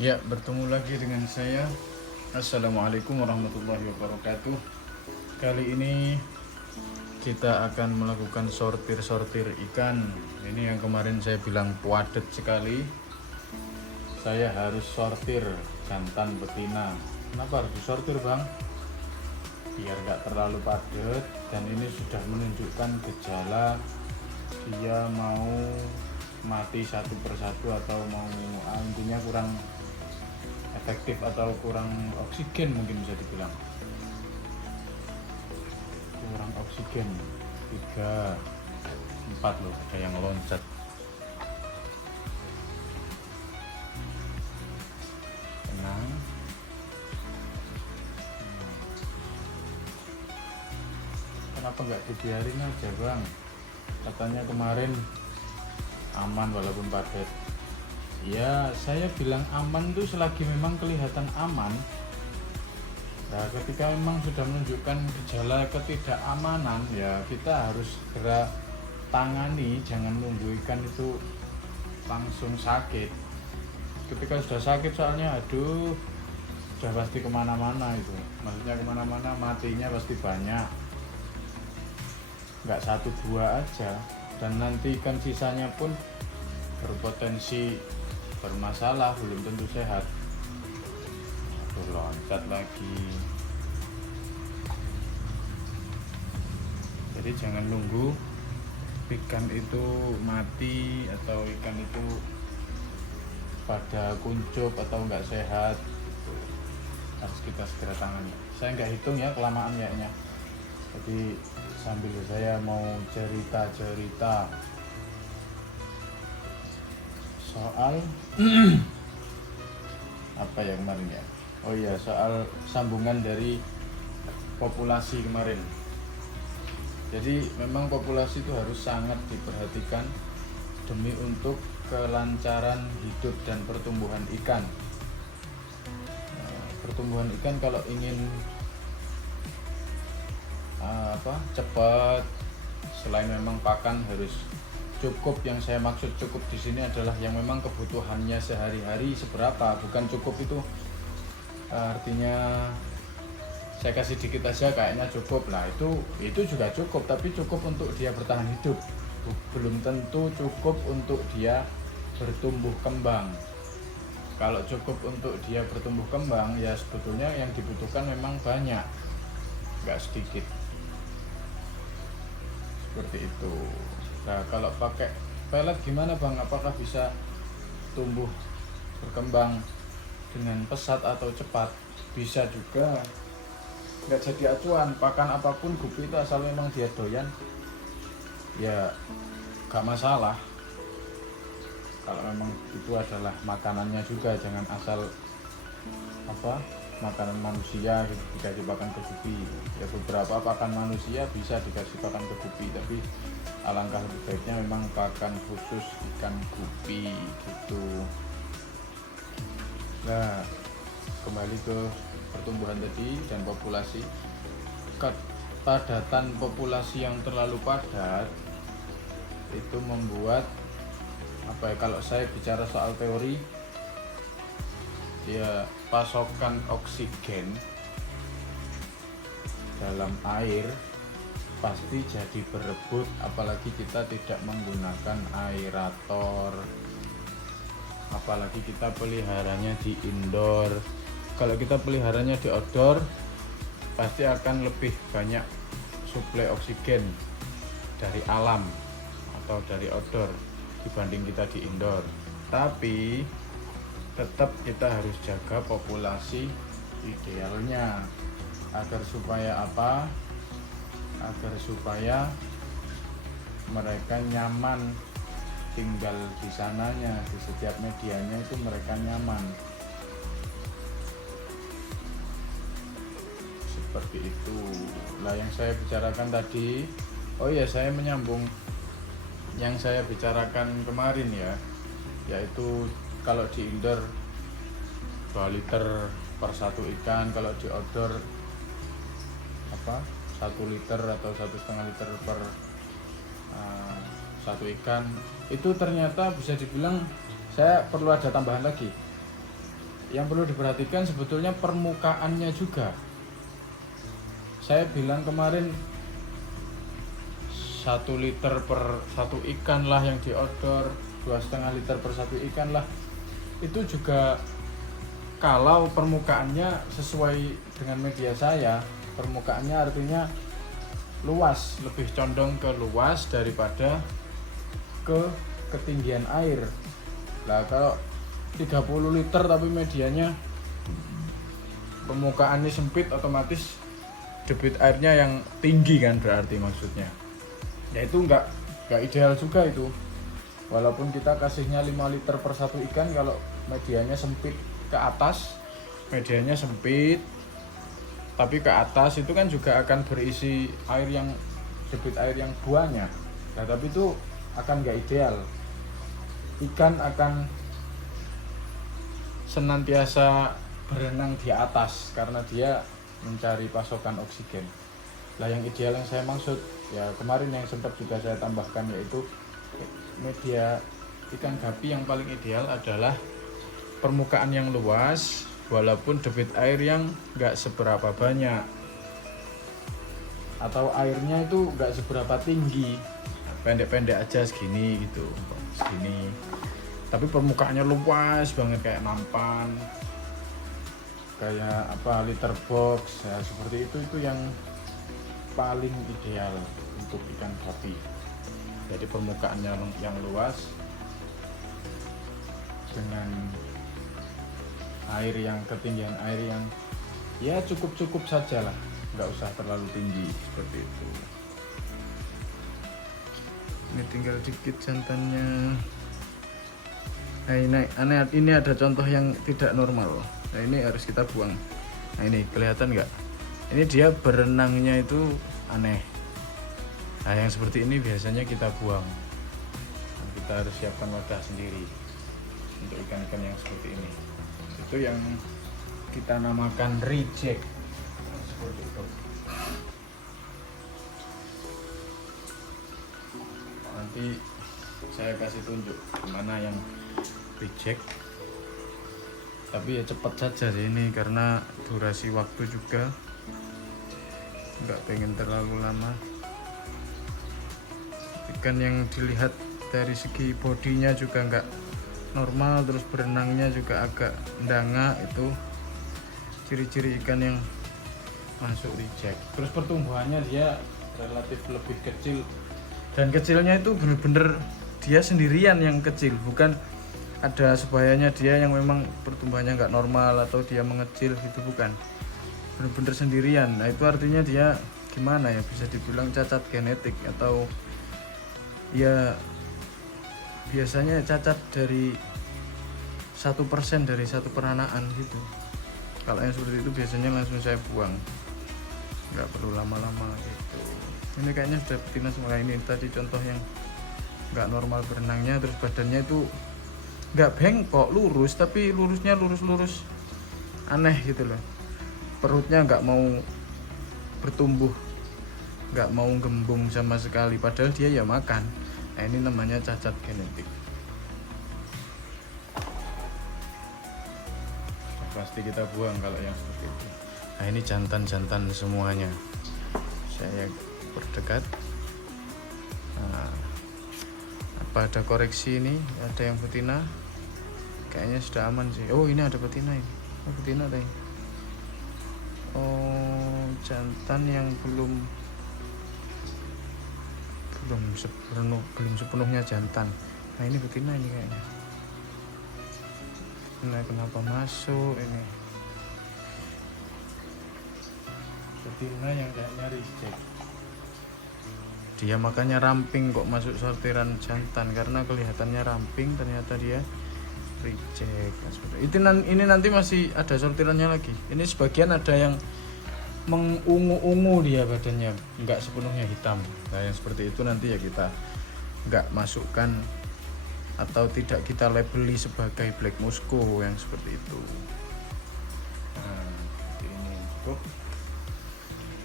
Ya, bertemu lagi dengan saya. Assalamualaikum warahmatullahi wabarakatuh. Kali ini kita akan melakukan sortir-sortir ikan. Ini yang kemarin saya bilang padat sekali. Saya harus sortir jantan betina. Kenapa harus disortir, Bang? Biar nggak terlalu padat. Dan ini sudah menunjukkan gejala dia mau mati satu persatu atau mau intinya kurang efektif atau kurang oksigen, mungkin bisa dibilang kurang oksigen. 3 4 loh, ada yang loncat. Tenang. Kenapa nggak dibiarin aja, Bang? Katanya kemarin aman walaupun padat. Ya, saya bilang aman tuh selagi memang kelihatan aman. Nah, ketika memang sudah menunjukkan gejala ketidakamanan, ya kita harus segera tangani, jangan nunggu ikan itu langsung sakit. Ketika sudah sakit soalnya, aduh, sudah pasti kemana-mana itu. Maksudnya kemana-mana, matinya pasti banyak. Nggak satu dua aja. Dan nanti ikan sisanya pun berpotensi bermasalah, belum tentu sehat. Loncat lagi. Jadi jangan nunggu ikan itu mati atau ikan itu pada kuncup atau nggak sehat, harus kita segera tangani. Saya nggak hitung ya kelamaan kayaknya, jadi sambil saya mau cerita-cerita soal apa ya kemarin ya. Oh iya, soal sambungan dari populasi kemarin. Jadi memang populasi itu harus sangat diperhatikan demi untuk kelancaran hidup dan pertumbuhan ikan. Pertumbuhan ikan kalau ingin cepat, selain memang pakan harus cukup. Yang saya maksud cukup di sini adalah yang memang kebutuhannya sehari-hari seberapa, bukan cukup itu artinya saya kasih dikit aja kayaknya cukup lah. Itu juga cukup, tapi cukup untuk dia bertahan hidup, belum tentu cukup untuk dia bertumbuh kembang. Kalau cukup untuk dia bertumbuh kembang, ya sebetulnya yang dibutuhkan memang banyak, nggak sedikit. Seperti itu. Nah, kalau pakai pelet gimana, Bang? Apakah bisa tumbuh berkembang dengan pesat atau cepat? Bisa juga. Nggak jadi acuan, pakan apapun gupi itu asal memang dia doyan, ya gak masalah. Kalau memang itu adalah makanannya juga, jangan asal makanan manusia gitu, dikasih pakan ke gupi. Ya beberapa pakan manusia bisa dikasih pakan ke gupi, tapi alangkah lebih baiknya memang pakan khusus ikan gupi gitu. Nah, kembali ke pertumbuhan tadi dan populasi. Kepadatan populasi yang terlalu padat itu membuat kalau saya bicara soal teori, ya pasokan oksigen dalam air pasti jadi berebut, apalagi kita tidak menggunakan aerator, apalagi kita peliharanya di indoor. Kalau kita peliharanya di outdoor, pasti akan lebih banyak suplai oksigen dari alam atau dari outdoor dibanding kita di indoor. Tapi tetap kita harus jaga populasi idealnya agar supaya agar supaya mereka nyaman tinggal di sananya, di setiap medianya itu mereka nyaman. Seperti itu. Nah, yang saya bicarakan tadi, oh iya, saya menyambung yang saya bicarakan kemarin ya, yaitu kalau di indoor 2 liter per satu ikan, kalau di outdoor 1 liter atau 1,5 liter per satu ikan. Itu ternyata bisa dibilang saya perlu ada tambahan lagi. yang perlu diperhatikan sebetulnya permukaannya juga. Saya bilang kemarin 1 liter per 1 ikan lah yang diodor, 2,5 liter per 1 ikan lah. Itu juga kalau permukaannya sesuai dengan media saya, permukaannya artinya luas, lebih condong ke luas daripada ke ketinggian air. Nah kalau 30 liter tapi medianya permukaannya sempit, otomatis debit airnya yang tinggi kan, berarti maksudnya ya itu nggak ideal juga itu. Walaupun kita kasihnya 5 liter per 1 ikan, kalau medianya sempit ke atas, medianya sempit tapi ke atas itu kan juga akan berisi air yang debit air yang banyak. Nah tapi itu akan nggak ideal. Ikan akan senantiasa berenang di atas karena dia mencari pasokan oksigen. Lah yang ideal yang saya maksud ya kemarin yang sempat juga saya tambahkan, yaitu media ikan gapi yang paling ideal adalah permukaan yang luas walaupun debit air yang nggak seberapa banyak atau airnya itu nggak seberapa tinggi, pendek-pendek aja segini gitu, segini, tapi permukaannya luas banget kayak nampan, kayak apa liter box ya, seperti itu yang paling ideal untuk ikan gapi. Jadi permukaannya yang luas dengan air yang ketinggian air yang ya cukup saja lah, nggak usah terlalu tinggi seperti itu. Ini tinggal dikit jantannya. Nah ini ada contoh yang tidak normal. Nah ini harus kita buang. Nah ini kelihatan nggak? Ini dia berenangnya itu aneh. Nah yang seperti ini biasanya kita buang. Nah, kita harus siapkan wadah sendiri untuk ikan-ikan yang seperti ini. Itu yang kita namakan reject. Nah, seperti itu. Nanti saya kasih tunjuk mana yang reject. Tapi ya cepat saja sih ini karena durasi waktu juga nggak pengen terlalu lama. Ikan yang dilihat dari segi bodinya juga nggak normal, terus berenangnya juga agak ndanga, itu ciri-ciri ikan yang masuk reject. Terus pertumbuhannya dia relatif lebih kecil, dan kecilnya itu bener-bener dia sendirian yang kecil, bukan ada sebayanya dia yang memang pertumbuhannya nggak normal atau dia mengecil gitu, bukan, bener-bener sendirian. Nah itu artinya dia gimana ya, bisa dibilang cacat genetik atau ya biasanya cacat dari 1% dari satu peranaan gitu. Kalau yang seperti itu biasanya langsung saya buang, nggak perlu lama-lama gitu. Ini kayaknya sudah betina semua. Ini tadi contoh yang nggak normal berenangnya, terus badannya itu nggak bengkok, lurus, tapi lurusnya lurus aneh gitu loh. Perutnya nggak mau bertumbuh, nggak mau gembung sama sekali, padahal dia ya makan. Nah ini namanya cacat genetik. Pasti kita buang kalau yang seperti itu. Nah ini jantan-jantan semuanya. Saya perdekat. Nah, apa ada koreksi ini? Ada yang betina? Kayaknya sudah aman sih. Oh ini ada betina ini. Oh betina tadi. Oh jantan yang belum sepenuhnya jantan. Nah ini betina ini kayaknya. Nah kenapa masuk ini? Betina yang kayaknya reject. Dia makanya ramping kok masuk sortiran jantan, karena kelihatannya ramping, ternyata dia reject. Ini nanti masih ada sortirannya lagi. Ini sebagian ada yang mengungu-ungu dia badannya, nggak sepenuhnya hitam. Nah yang seperti itu nanti ya kita nggak masukkan atau tidak kita labeli sebagai black musco yang seperti itu. Nah ini cukup.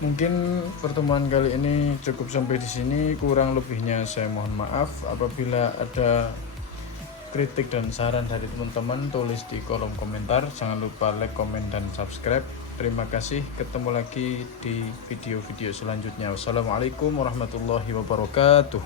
Mungkin pertemuan kali ini cukup sampai di sini. Kurang lebihnya saya mohon maaf. Apabila ada kritik dan saran dari teman-teman tulis di kolom komentar. Jangan lupa like, komen, dan subscribe. Terima kasih, ketemu lagi di video-video selanjutnya. Wassalamualaikum warahmatullahi wabarakatuh.